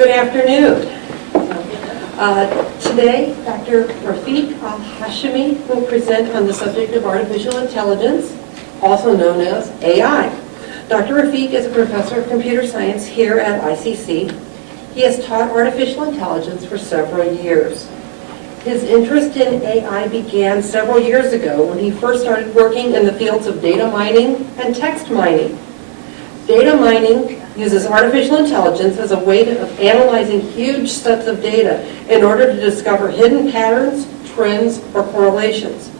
Good afternoon. Today, Dr. Rafeeq Al-Hashimi will present on the subject of artificial intelligence, also known as AI. Dr. Rafeeq is a professor of computer science here at ICC. He has taught artificial intelligence for several years. His interest in AI began several years ago when he first started working in the fields of data mining and text mining. Data mining uses artificial intelligence as a way of analyzing huge sets of data in order to discover hidden patterns, trends, or correlations.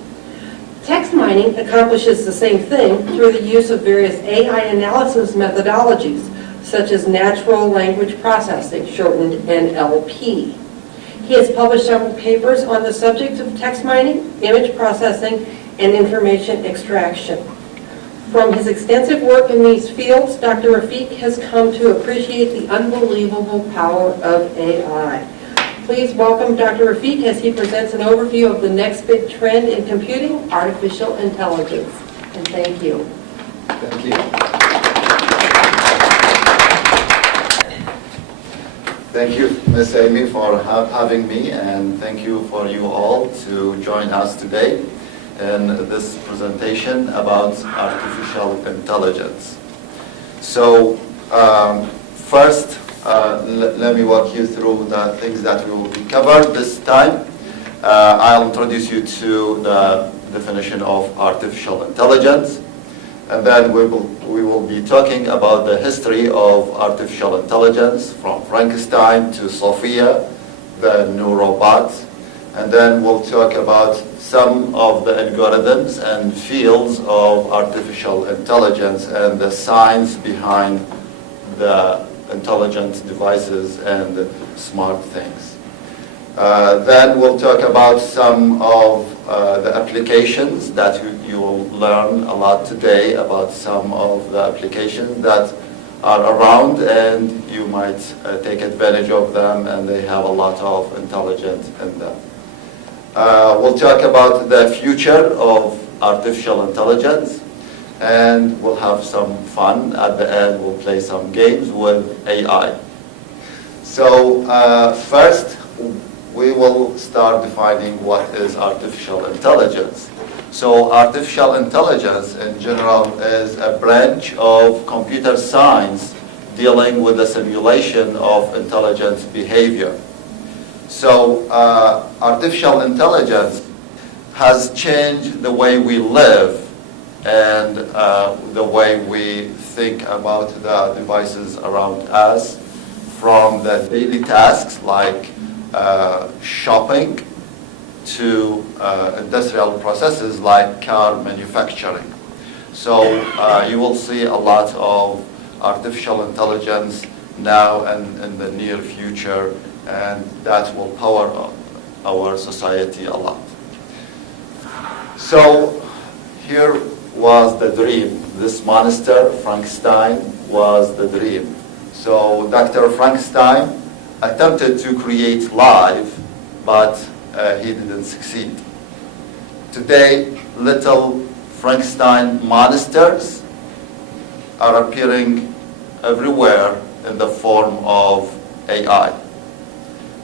Text mining accomplishes the same thing through the use of various AI analysis methodologies, such as natural language processing, shortened NLP. He has published several papers on the subjects of text mining, image processing, and information extraction. From his extensive work in these fields, Dr. Rafeeq has come to appreciate the unbelievable power of AI. Please welcome Dr. Rafeeq as he presents an overview of the next big trend in computing, artificial intelligence. And thank you. Thank you. Thank you, Ms. Amy, for having me, and thank you for you all to join us today in this presentation about artificial intelligence. So first, let me walk you through the things that we will be covered this time. I'll introduce you to the definition of artificial intelligence, and then we will be talking about the history of artificial intelligence from Frankenstein to Sophia, the new robot. And then we'll talk about some of the algorithms and fields of artificial intelligence and the science behind the intelligent devices and smart things. Then we'll talk about some of the applications that you will learn a lot today about some of the applications that are around, and you might take advantage of them, and they have a lot of intelligence in them. We'll talk about the future of artificial intelligence, and we'll have some fun. At the end, we'll play some games with AI. So first, we will start defining what is artificial intelligence. So artificial intelligence in general is a branch of computer science dealing with the simulation of intelligent behavior. So artificial intelligence has changed the way we live and the way we think about the devices around us, from the daily tasks like shopping to industrial processes like car manufacturing. So you will see a lot of artificial intelligence now and in the near future, and that will power our society a lot. So here was the dream. This monster, Frankenstein, was the dream. So Dr. Frankenstein attempted to create life, but he didn't succeed. Today, little Frankenstein monsters are appearing everywhere in the form of AI.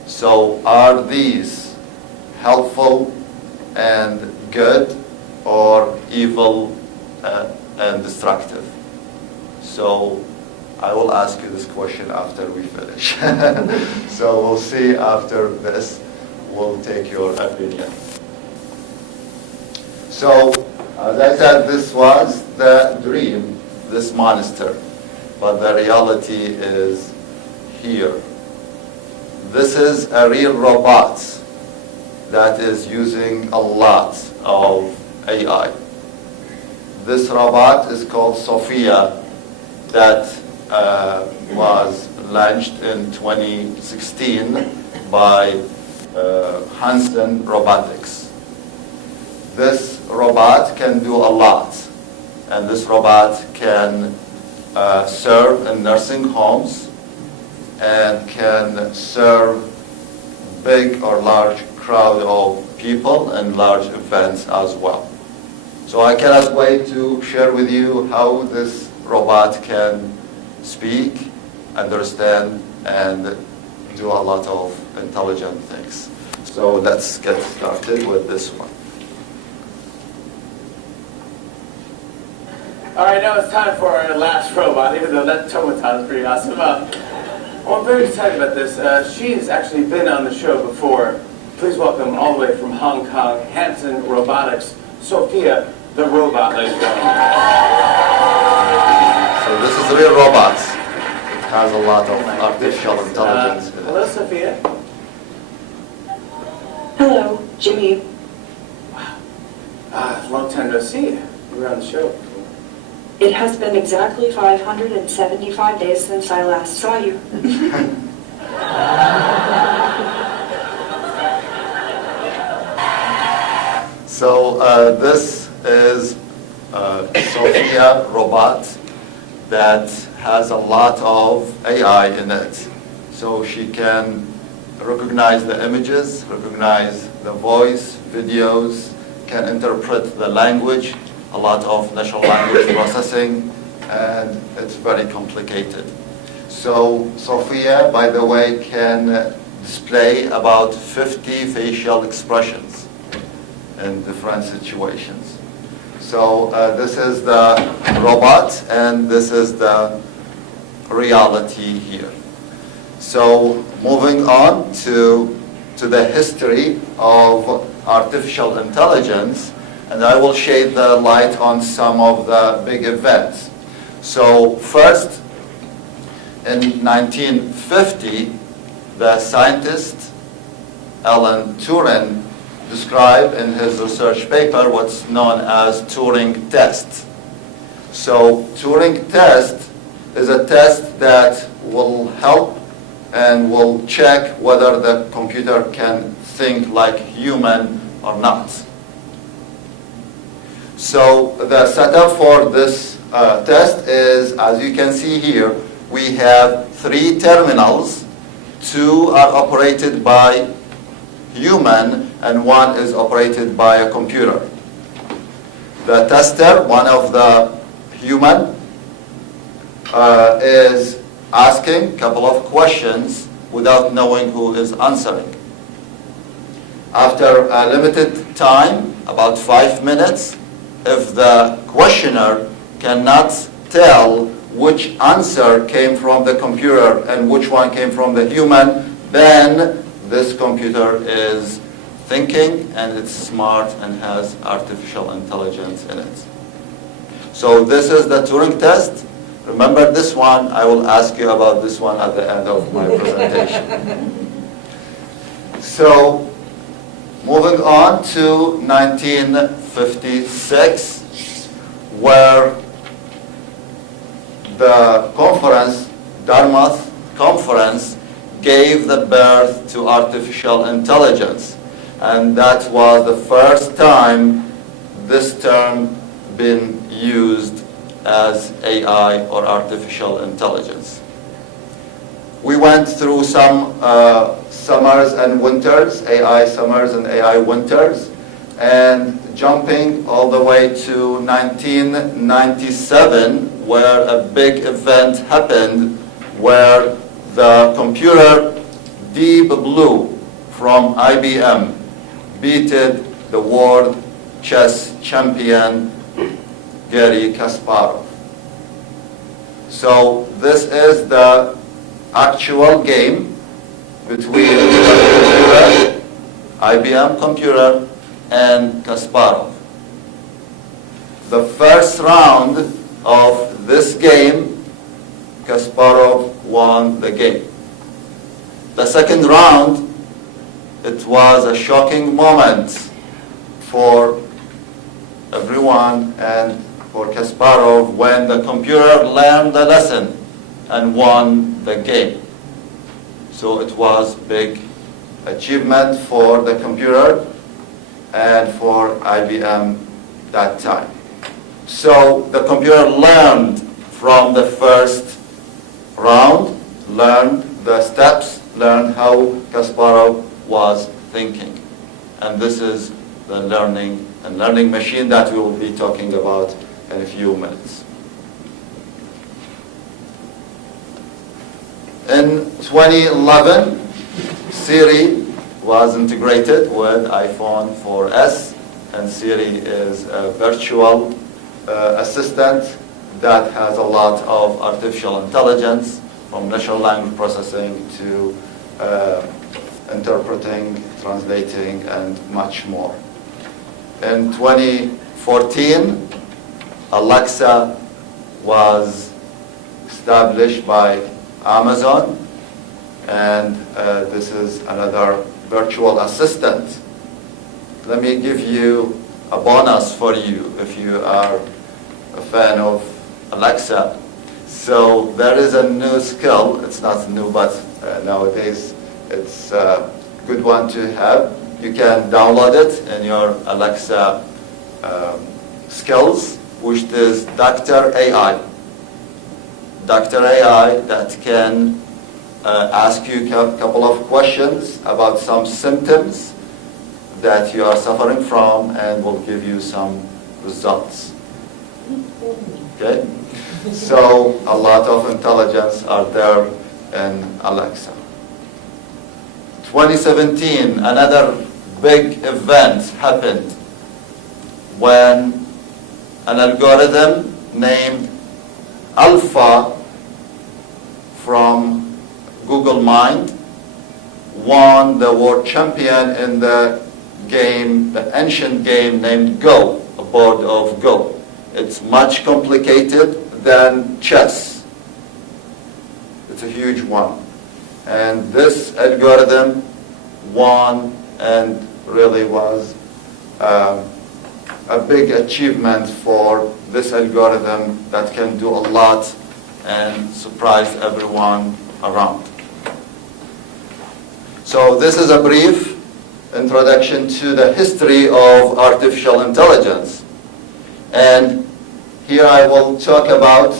So are these helpful and good, or evil and destructive? So I will ask you this question after we finish. So we'll see after this. We'll take your opinion. So as I said, this was the dream, this monster, but the reality is here. This is a real robot that is using a lot of AI. This robot is called Sophia, that was launched in 2016 by Hansen Robotics. This robot can do a lot, and this robot can serve in nursing homes and can serve big or large crowd of people and large events as well. So I cannot wait to share with you how this robot can speak, understand, and do a lot of intelligent things. So let's get started with this one. All right, now it's time for our last robot, even though that Tomaton is pretty awesome. Well, I'm very excited about this. She's actually been on the show before. Please welcome all the way from Hong Kong, Hanson Robotics, Sophia, the robot, ladies and gentlemen. So this is real robots. It has a lot of artificial intelligence in it. Hello, Sophia. Hello, Jimmy. Long time no see. You were on the show. It has been exactly 575 days since I last saw you. So this is Sophia robot that has a lot of AI in it. So she can recognize the images, recognize the voice, videos, can interpret the language, a lot of natural language processing, and it's very complicated. So Sophia, by the way, can display about 50 facial expressions in different situations. So this is the robot, and this is the reality here. So moving on to the history of artificial intelligence, and I will shed the light on some of the big events. So first, in 1950, the scientist Alan Turing described in his research paper what's known as Turing Test. So Turing Test is a test that will help and will check whether the computer can think like human or not. So the setup for this test is, as you can see here, we have 3 terminals. 2 are operated by human and 1 is operated by a computer. The tester, one of the human, is asking a couple of questions without knowing who is answering. After a limited time, about 5 minutes, if the questioner cannot tell which answer came from the computer and which one came from the human, then this computer is thinking and it's smart and has artificial intelligence in it. So this is the Turing test. Remember this one. I will ask you about this one at the end of my presentation. So moving on to 1956, where the conference, Dartmouth Conference, gave the birth to artificial intelligence. And that was the first time this term been used as AI or artificial intelligence. We went through some summers and winters, AI summers and AI winters, and jumping all the way to 1997, where a big event happened where the computer Deep Blue from IBM beated the world chess champion Garry Kasparov. So this is the actual game between the computer, IBM computer, and Kasparov. The first round of this game, Kasparov won the game. The second round, it was a shocking moment for everyone and for Kasparov when the computer learned the lesson and won the game. So it was big achievement for the computer and for IBM that time. So the computer learned from the first round, learned the steps, learned how Kasparov was thinking. And this is the learning machine that we will be talking about in a few minutes. In 2011, Siri was integrated with iPhone 4S, and Siri is a virtual assistant that has a lot of artificial intelligence, from natural language processing to interpreting, translating, and much more. In 2014, Alexa was established by Amazon, and this is another virtual assistant. Let me give you a bonus for you if you are a fan of Alexa. So there is a new skill. It's not new, but nowadays it's a good one to have. You can download it in your Alexa skills, which is Dr. AI. Dr. AI that can ask you a couple of questions about some symptoms that you are suffering from and will give you some results. Okay? So a lot of intelligence are there in Alexa. 2017, another big event happened when an algorithm named Alpha from Google Mind won the world champion in the game, the ancient game named Go, a board of Go. It's much complicated than chess. It's a huge one. And this algorithm won and really was a big achievement for this algorithm that can do a lot and surprise everyone around. So this is a brief introduction to the history of artificial intelligence. And here I will talk about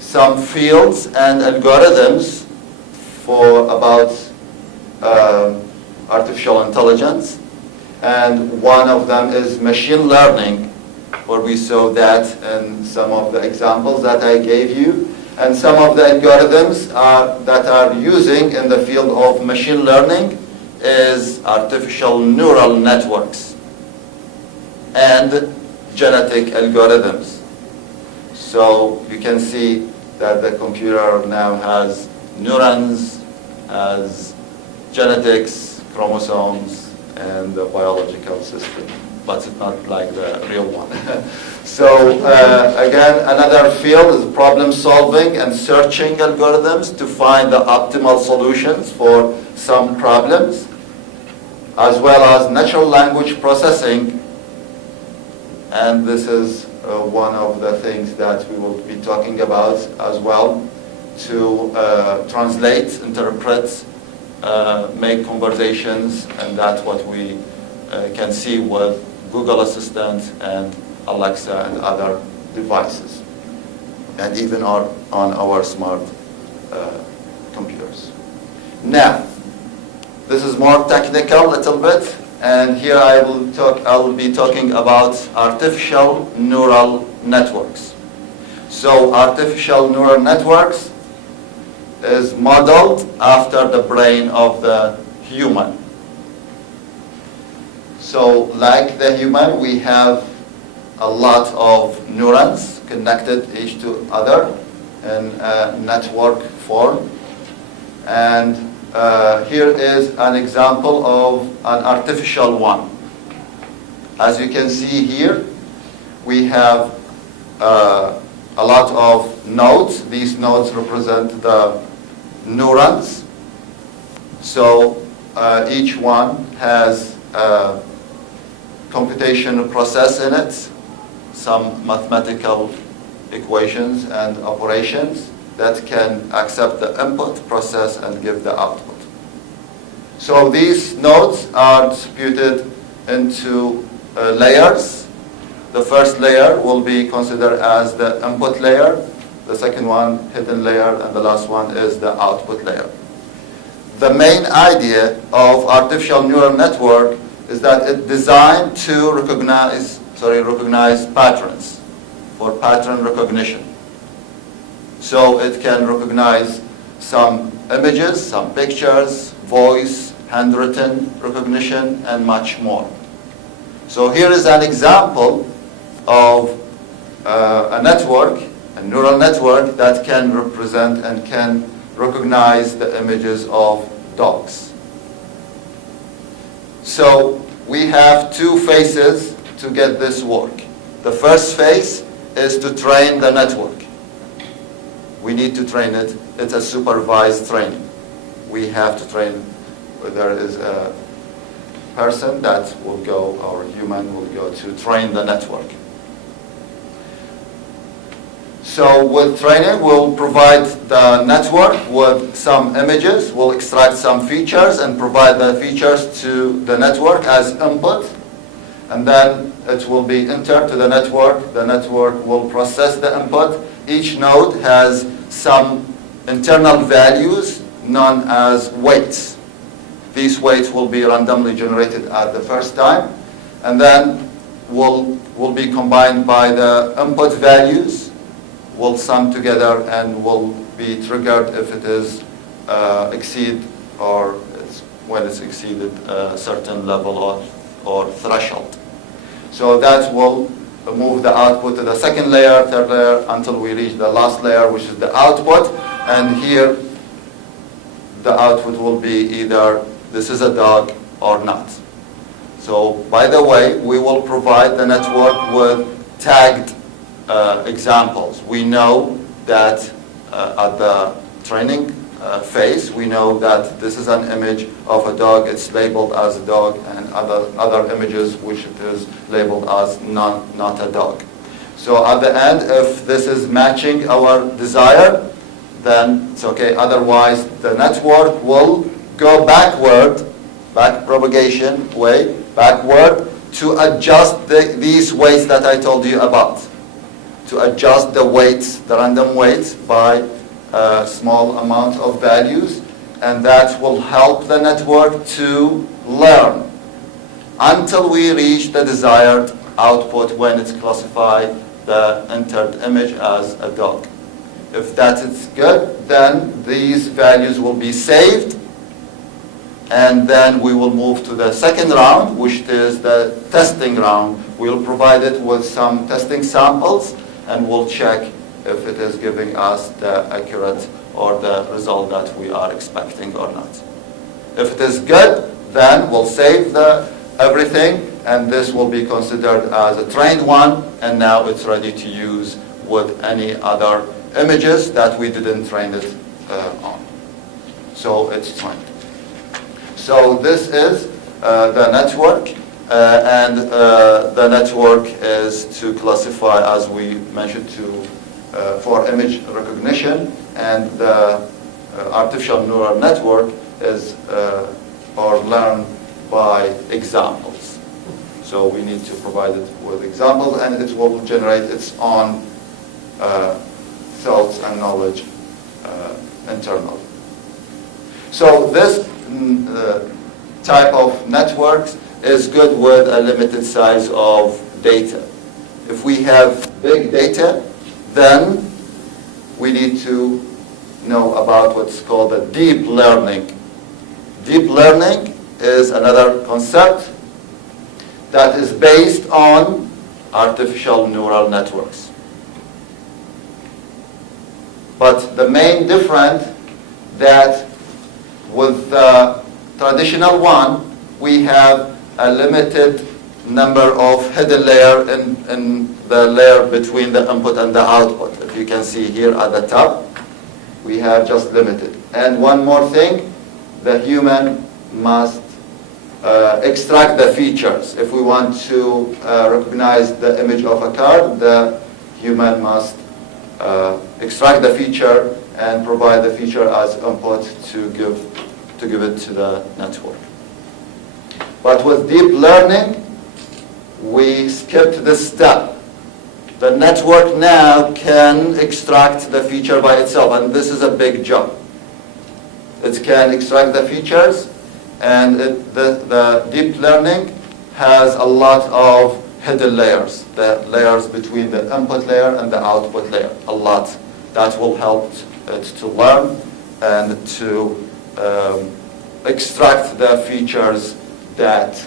some fields and algorithms for about artificial intelligence. And one of them is machine learning, where we saw that in some of the examples that I gave you. And some of the algorithms that are using in the field of machine learning is artificial neural networks and genetic algorithms. So you can see that the computer now has neurons, has genetics, chromosomes, and the biological system, but it's not like the real one. So again, another field is problem solving and searching algorithms to find the optimal solutions for some problems, as well as natural language processing. And this is one of the things that we will be talking about as well, to translate, interpret, make conversations, and that's what we can see with Google Assistant and Alexa and other devices, and even on our smart computers. Now, this is more technical a little bit, and here I will be talking about artificial neural networks. So artificial neural networks is modeled after the brain of the human. So like the human, we have a lot of neurons connected each to other in a network form. And here is an example of an artificial one. As you can see here, we have a lot of nodes. These nodes represent the neurons. So each one has a computation process in it, some mathematical equations and operations that can accept the input, process, and give the output. So these nodes are distributed into layers. The first layer will be considered as the input layer, the second one hidden layer, and the last one is the output layer. The main idea of artificial neural network is that it's designed to recognize patterns, for pattern recognition. So it can recognize some images, some pictures, voice, handwritten recognition, and much more. So here is an example of a network, a neural network that can represent and can recognize the images of dogs. So we have two phases to get this work. The first phase is to train the network. We need to train it. It's a supervised training. We have to train. There is a person that will go, or human will go to train the network. So with training, we'll provide the network with some images, we'll extract some features and provide the features to the network as input, and then it will be entered to the network. The network will process the input. Each node has some internal values known as weights. These weights will be randomly generated at the first time, and then will be combined by the input values, will sum together and will be triggered if it is exceed or when it's exceeded a certain level or threshold. So that will move the output to the second layer, third layer, until we reach the last layer, which is the output. And here, the output will be either this is a dog or not. So, by the way, we will provide the network with tagged examples. We know that at the training phase, we know that this is an image of a dog. It's labeled as a dog, and other images which it is labeled as not a dog. So at the end, if this is matching our desire, then it's okay. Otherwise, the network will go backward, back propagation way, backward, to adjust these weights that I told you about. To adjust the weights, the random weights, by a small amount of values, and that will help the network to learn until we reach the desired output when it's classified the entered image as a dog. If that is good, then these values will be saved, and then we will move to the second round, which is the testing round. We'll provide it with some testing samples, and we'll check if it is giving us the accurate or the result that we are expecting or not. If it is good, then we'll save everything, and this will be considered as a trained one, and now it's ready to use with any other images that we didn't train it on. So it's trained. So this is the network, and the network is to classify, as we mentioned, for image recognition, and the artificial neural network is or learn by examples. So we need to provide it with examples, and it will generate its own thoughts and knowledge internally. So this type of networks is good with a limited size of data. If we have big data, then we need to know about what's called a deep learning. Deep learning is another concept that is based on artificial neural networks. But the main difference that with the traditional one, we have a limited number of hidden layers in the layer between the input and the output. If you can see here at the top, we have just limited. And one more thing, the human must extract the features. If we want to recognize the image of a car, the human must extract the feature and provide the feature as input to give it to the network. But with deep learning, we skipped this step. The network now can extract the feature by itself, and this is a big job. It can extract the features, and the deep learning has a lot of hidden layers, the layers between the input layer and the output layer, a lot. That will help it to learn and to extract the features that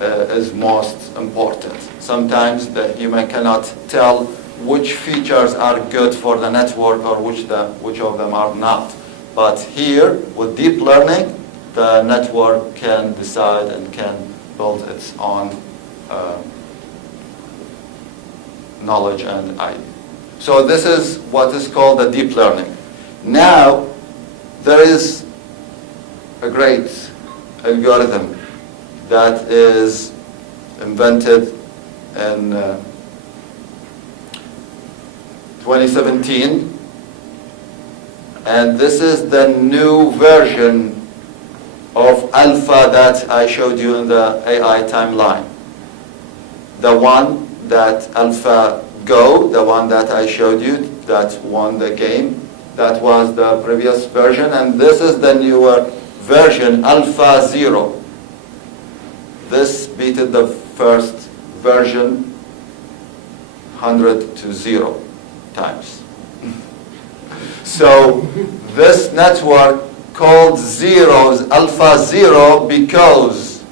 is most important. Sometimes the human cannot tell which features are good for the network or which of them are not. But here, with deep learning, the network can decide and can build its own knowledge and idea. So this is what is called the deep learning. Now, there is a great algorithm that is invented in 2017, and this is the new version of alpha that I showed you in the AI timeline. The one that AlphaGo, the one that I showed you that won the game, that was the previous version, and this is the newer version, AlphaZero. This beat the first version 100 to 0 times. So this network called zeros, AlphaZero, because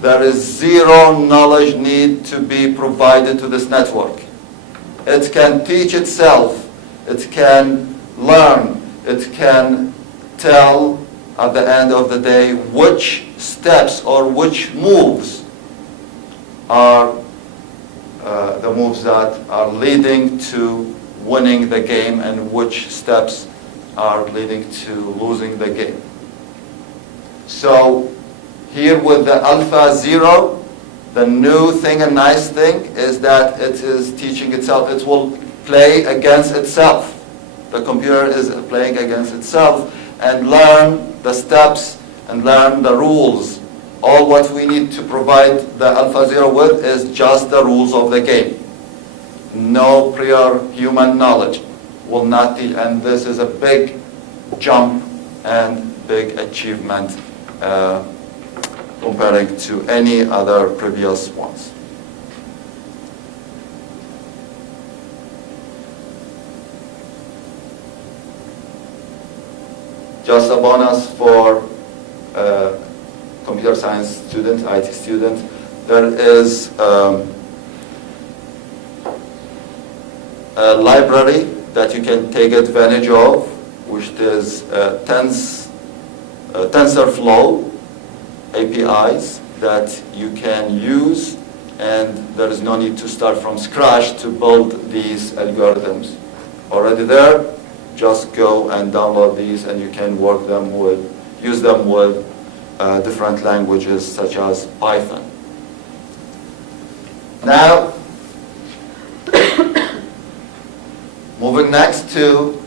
there is zero knowledge need to be provided to this network. It can teach itself, it can learn, it can tell at the end of the day which steps or which moves are the moves that are leading to winning the game and which steps are leading to losing the game. So here with the AlphaZero, the new thing and nice thing is that it is teaching itself. It will play against itself. The computer is playing against itself and learn the steps and learn the rules. All what we need to provide the AlphaZero with is just the rules of the game. No prior human knowledge will not teach, and this is a big jump and big achievement comparing to any other previous ones. Just a bonus for computer science student, IT student, there is a library that you can take advantage of, which is TensorFlow APIs that you can use, and there is no need to start from scratch to build these algorithms. Already there, just go and download these and you can use them with different languages such as Python. Now, moving next to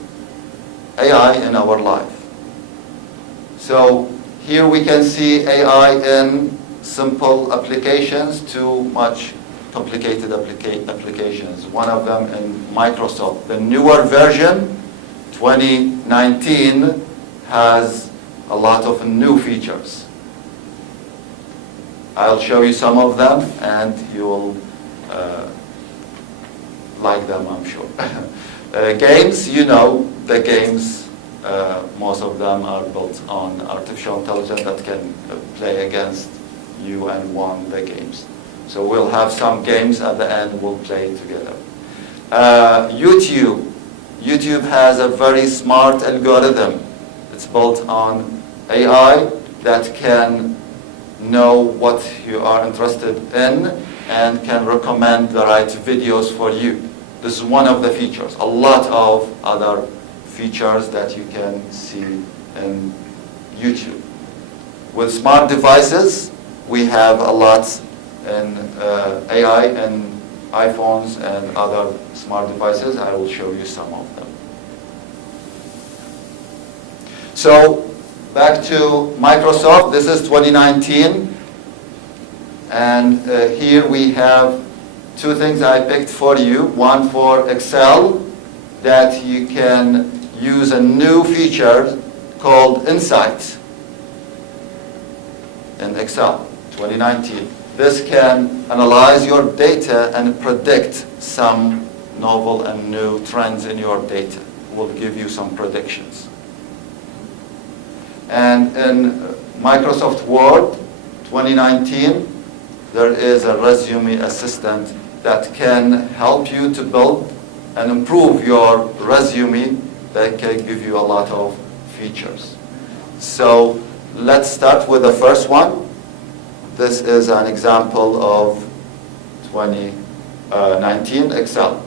AI in our life. So here we can see AI in simple applications to much complicated applications. One of them in Microsoft. The newer version, 2019, has a lot of new features. I'll show you some of them and you will like them, I'm sure. Games, you know, the games, most of them are built on artificial intelligence that can play against you and won the games. So we'll have some games at the end, we'll play together. YouTube has a very smart algorithm. It's built on AI that can know what you are interested in and can recommend the right videos for you. This is one of the features. A lot of other features that you can see in YouTube. With smart devices, we have a lot in AI and iPhones and other smart devices. I will show you some of them. So back to Microsoft. This is 2019. And here we have two things I picked for you. One for Excel, that you can use a new feature called Insights in Excel, 2019. This can analyze your data and predict some novel and new trends in your data. Will give you some predictions. And in Microsoft Word 2019, there is a resume assistant that can help you to build and improve your resume that can give you a lot of features. So let's start with the first one. This is an example of 2019 Excel.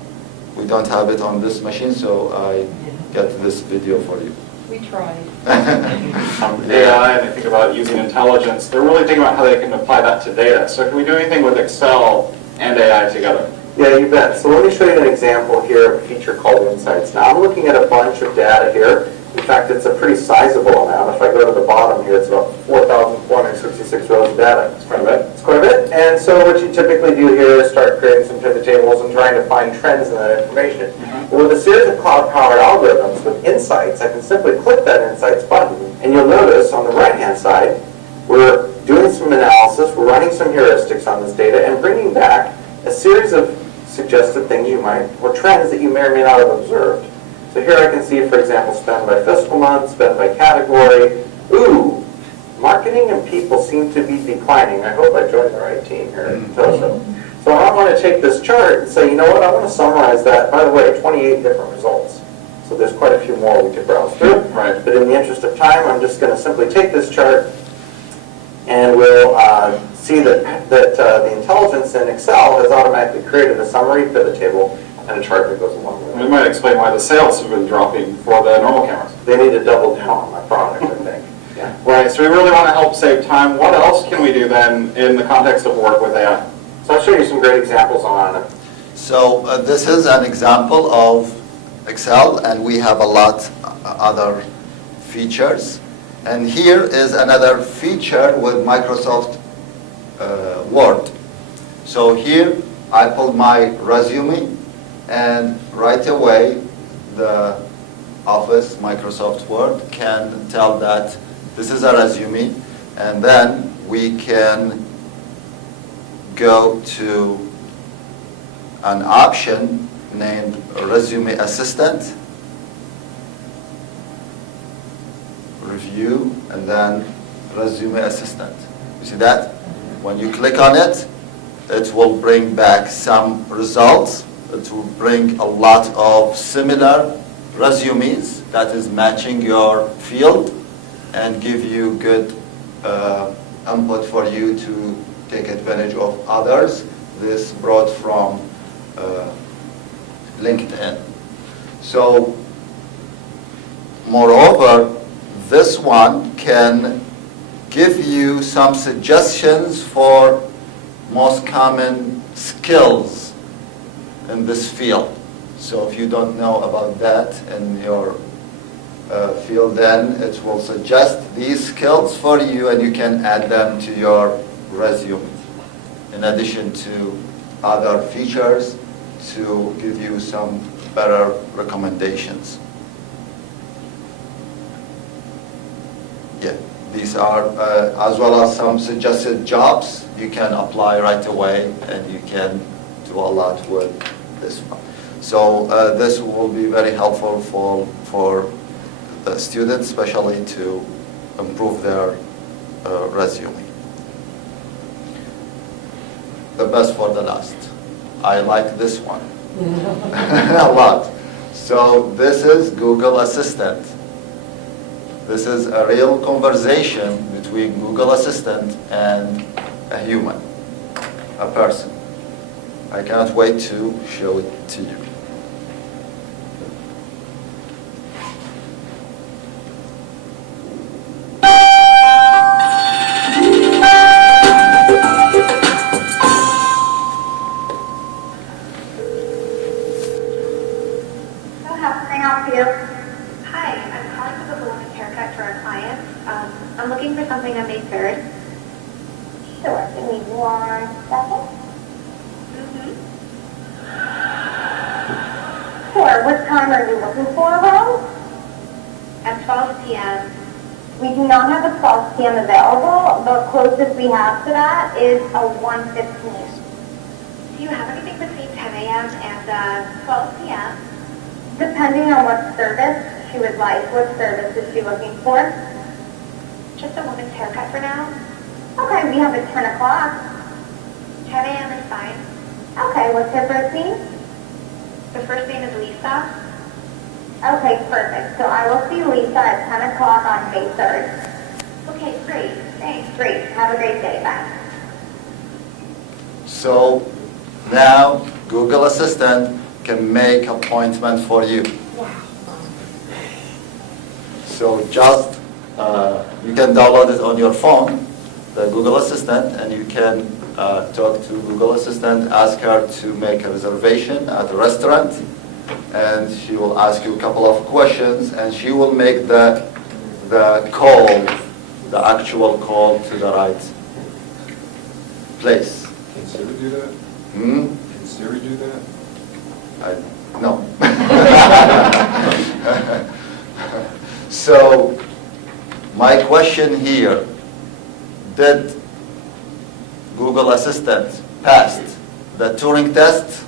We don't have it on this machine, so I get this video for you. We tried. AI, and they think about using intelligence, they're really thinking about how they can apply that to data. So can we do anything with Excel and AI together? Yeah, you bet. So let me show you an example here of a feature called Insights. Now I'm looking at a bunch of data here. In fact, it's a pretty sizable amount. If I go to the bottom here, it's about 4,466 rows of data. It's quite a bit. It's quite a bit. And so what you typically do here is start creating some pivot tables and trying to find trends in that information. But with a series of cloud-powered algorithms with Insights, I can simply click that Insights button, and you'll notice on the right-hand side, we're doing some analysis, we're running some heuristics on this data, and bringing back a series of suggested things you might, or trends that you may or may not have observed. So here I can see, for example, spend by fiscal month, spend by category. Ooh, marketing and people seem to be declining. I hope I joined the right team here at Toso. So I want to take this chart and say, you know what, I want to summarize that. By the way, 28 different results. So there's quite a few more we could browse through. Right. But in the interest of time, I'm just going to simply take this chart and we'll see that the intelligence in Excel has automatically created a summary pivot table and a chart that goes along with it. We might explain why the sales have been dropping for the normal cameras. They need to double down on my product, I think. Yeah. Right, so we really want to help save time. What else can we do then in the context of work with AI? So I'll show you some great examples on it. So this is an example of Excel, and we have a lot other features. And here is another feature with Microsoft Word. So here I pulled my resume, and right away the Office Microsoft Word can tell that this is a resume, and then we can go to an option named Resume Assistant, Review, and then Resume Assistant. You see that? When you click on it, it will bring back some results. It will bring a lot of similar resumes that is matching your field and give you good input for you to take advantage of others. This brought from LinkedIn. So, moreover, this one can give you some suggestions for most common skills in this field. So if you don't know about that in your field, then it will suggest these skills for you, and you can add them to your resume, in addition to other features to give you some better recommendations. Yeah, these are, as well as some suggested jobs you can apply right away, and you can do a lot with this one. So this will be very helpful for the students, especially to improve their resume. The best for the last. I like this one a lot. So this is Google Assistant. This is a real conversation between Google Assistant and a human, a person. I cannot wait to show it to you. I'm looking for something on May 3rd. Sure, give me 1 second. Sure, what time are you looking for around? At 12 p.m. We do not have a 12 p.m. available. The closest we have to that is a 1:15. Do you have anything between 10 a.m. and 12 p.m.? Depending on what service she would like. What service is she looking for? Just a woman's haircut for now. Okay, we have at 10 o'clock. 10 a.m. is fine. Okay, what's her first name? The first name is Lisa. Okay, perfect. So I will see Lisa at 10 o'clock on May 3rd. Okay, great. Thanks. Great. Have a great day. Bye. So now Google Assistant can make appointment for you. So just, you can download it on your phone, the Google Assistant, and you can talk to Google Assistant, ask her to make a reservation at a restaurant, and she will ask you a couple of questions, and she will make the call, the actual call to the right place. Can Siri do that? Hmm? Can Siri do that? No. So, my question here, did Google Assistant pass the Turing Test?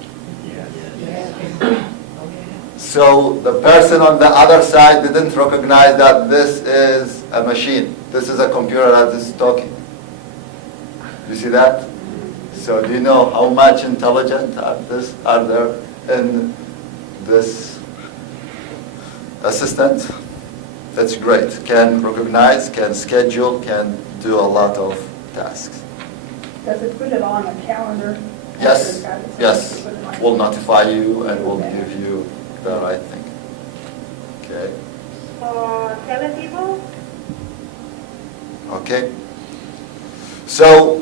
So the person on the other side didn't recognize that this is a machine. This is a computer that is talking. You see that? So do you know how much intelligent are there in this assistant? That's great. Can recognize, can schedule, can do a lot of tasks. Does it put it on a calendar? Yes, yes. We'll notify you and we'll give you the right thing. Okay. For 7 people? Okay. So,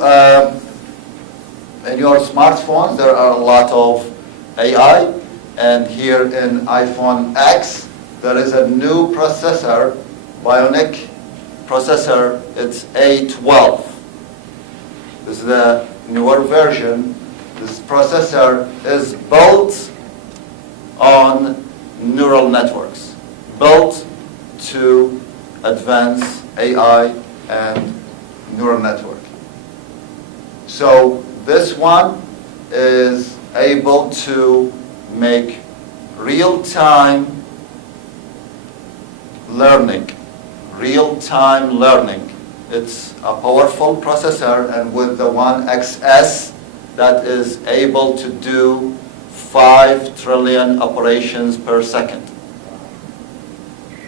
in your smartphones, there are a lot of AI. And here in iPhone X, there is a new processor, Bionic processor. It's A12. This is the newer version. This processor is built on neural networks, built to advance AI and neural network. So this one is able to make real-time learning. Real-time learning. It's a powerful processor, and with the 1XS that is able to do 5 trillion operations per second.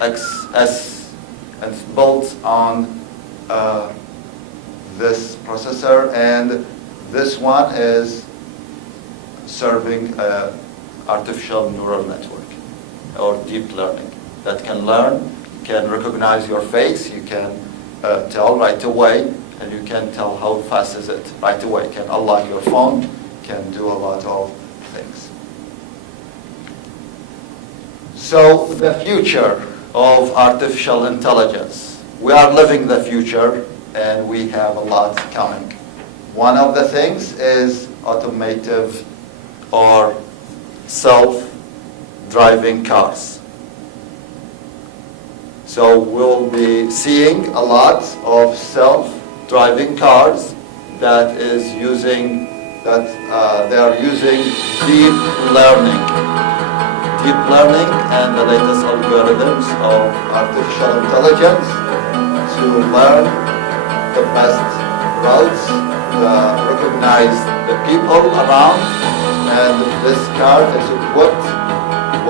XS, and it's built on this processor, and this one is serving artificial neural network or deep learning that can learn, can recognize your face, you can tell right away, and you can tell how fast is it right away, can unlock your phone, can do a lot of things. So the future of artificial intelligence. We are living the future, and we have a lot coming. One of the things is automotive or self-driving cars. So we'll be seeing a lot of self-driving cars that is using, they are using deep learning. Deep learning and the latest algorithms of artificial intelligence to learn the best routes, recognize the people around, and this car is equipped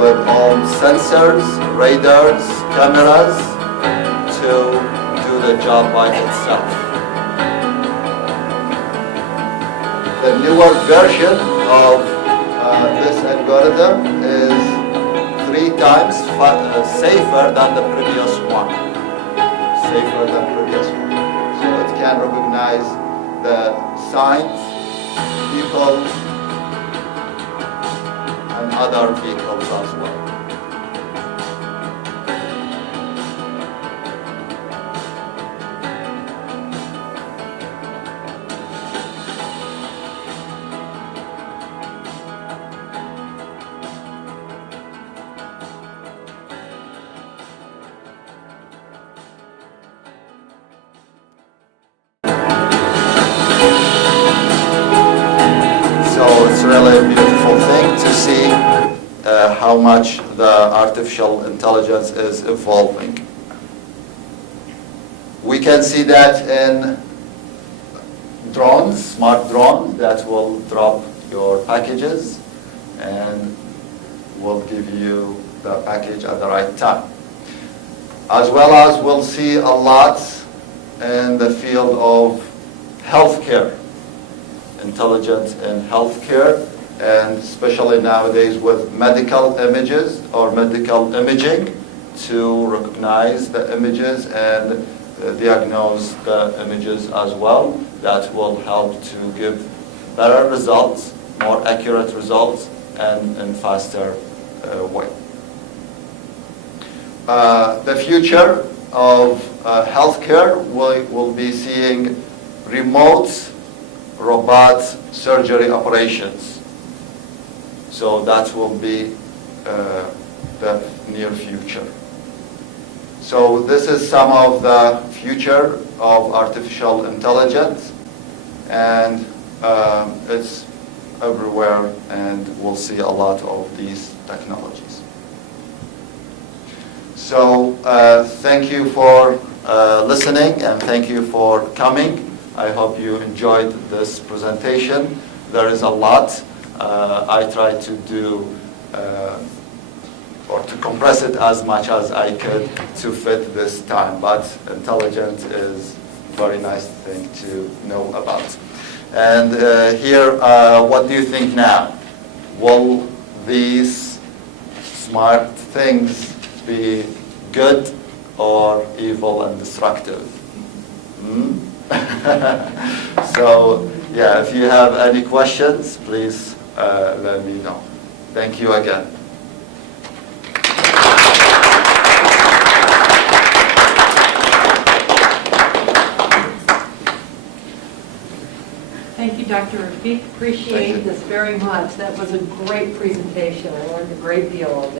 with all sensors, radars, cameras to do the job by itself. The newer version of this algorithm is 3 times safer than the previous one. Safer than previous one. So it can recognize the signs, people, and other vehicles as well. It's really a beautiful thing to see how much the artificial intelligence is evolving. We can see that in drones, smart drones that will drop your packages and will give you the package at the right time. As well as we'll see a lot in the field of healthcare, intelligence in healthcare, and especially nowadays with medical images or medical imaging to recognize the images and diagnose the images as well. That will help to give better results, more accurate results, and in faster way. The future of healthcare will be seeing remote robot surgery operations. So that will be the near future. So this is some of the future of artificial intelligence, and it's everywhere, and we'll see a lot of these technologies. So thank you for listening, and thank you for coming. I hope you enjoyed this presentation. There is a lot. I tried to do or to compress it as much as I could to fit this time, but intelligence is a very nice thing to know about. And here, what do you think now? Will these smart things be good or evil and destructive? So, yeah, if you have any questions, please let me know. Thank you again. Thank you, Dr. Rafeeq. Appreciate this very much. That was a great presentation. I learned a great deal of it.